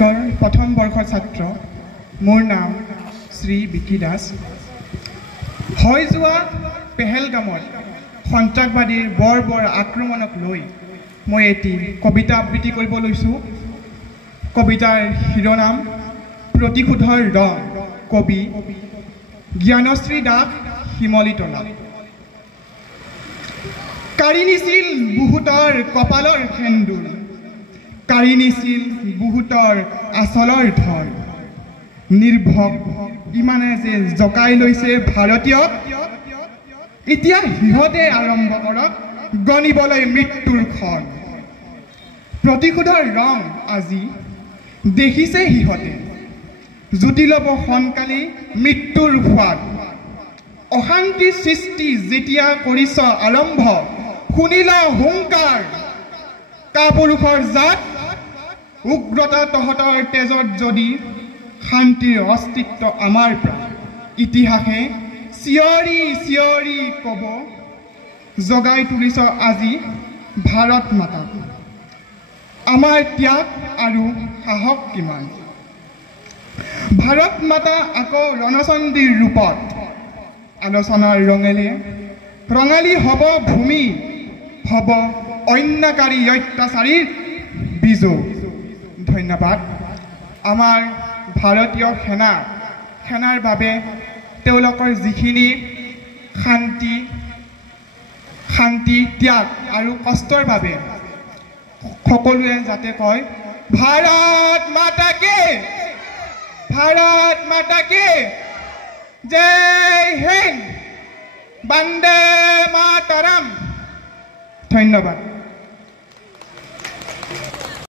প্ৰথম বৰ্ষৰ ছাত্ৰ মোৰ নাম শ্ৰী বিকি দাস হৈ যোৱা পেহেলগামত সন্ত্ৰাসবাদীৰ বৰ আক্ৰমণক লৈ মই এটি কবিতা আবৃত্তি কৰিব লৈছোঁ কবিতাৰ শিৰোনাম প্ৰতিশোধৰ ৰং কবি জ্ঞানশ্ৰী দাস শিমলীতলা কাঢ়ি নিছিল বহুতৰ কপালৰ সেন্দুৰ কাঢ়ি নিছিল বহুতৰ আচলৰ ধন নিৰ্ভক ইমানে যে জকাই লৈছে ভাৰতীয়ক এতিয়া সিহঁতে আৰম্ভ কৰক গণিবলৈ মৃত্যুৰ ক্ষণ প্ৰতিশোধৰ ৰং আজি দেখিছে সিহঁতে জুতি ল'ব সোনকালে মৃত্যুৰ সোৱাদ অশান্তি সৃষ্টি যেতিয়া কৰিছ আৰম্ভ শুনিলা হুংকাৰ কাপুৰুষৰ জাত উগ্ৰতা তহঁতৰ তেজত যদি শান্তিৰ অস্তিত্ব আমাৰ প্ৰাণ ইতিহাসে চিঞৰি চিঞৰি ক'ব জগাই তুলিছ আজি ভাৰত মাতা আমাৰ ত্যাগ আৰু সাহস কিমান ভাৰত মাতা আকৌ ৰণচণ্ডীৰ ৰূপত আলোচনাৰ ৰঙালী হ'ব ভূমি হ'ব অন্যায়কাৰী অত্যাচাৰীৰ বিজু ধন্যবাদ আমাৰ ভাৰতীয় সেনাৰ বাবে তেওঁলোকৰ যিখিনি শান্তি ত্যাগ আৰু কষ্টৰ বাবে সকলোৱে যাতে কয় ভাৰত মাতা কি জয় হিন্দ বন্দে মাতৰম ধন্যবাদ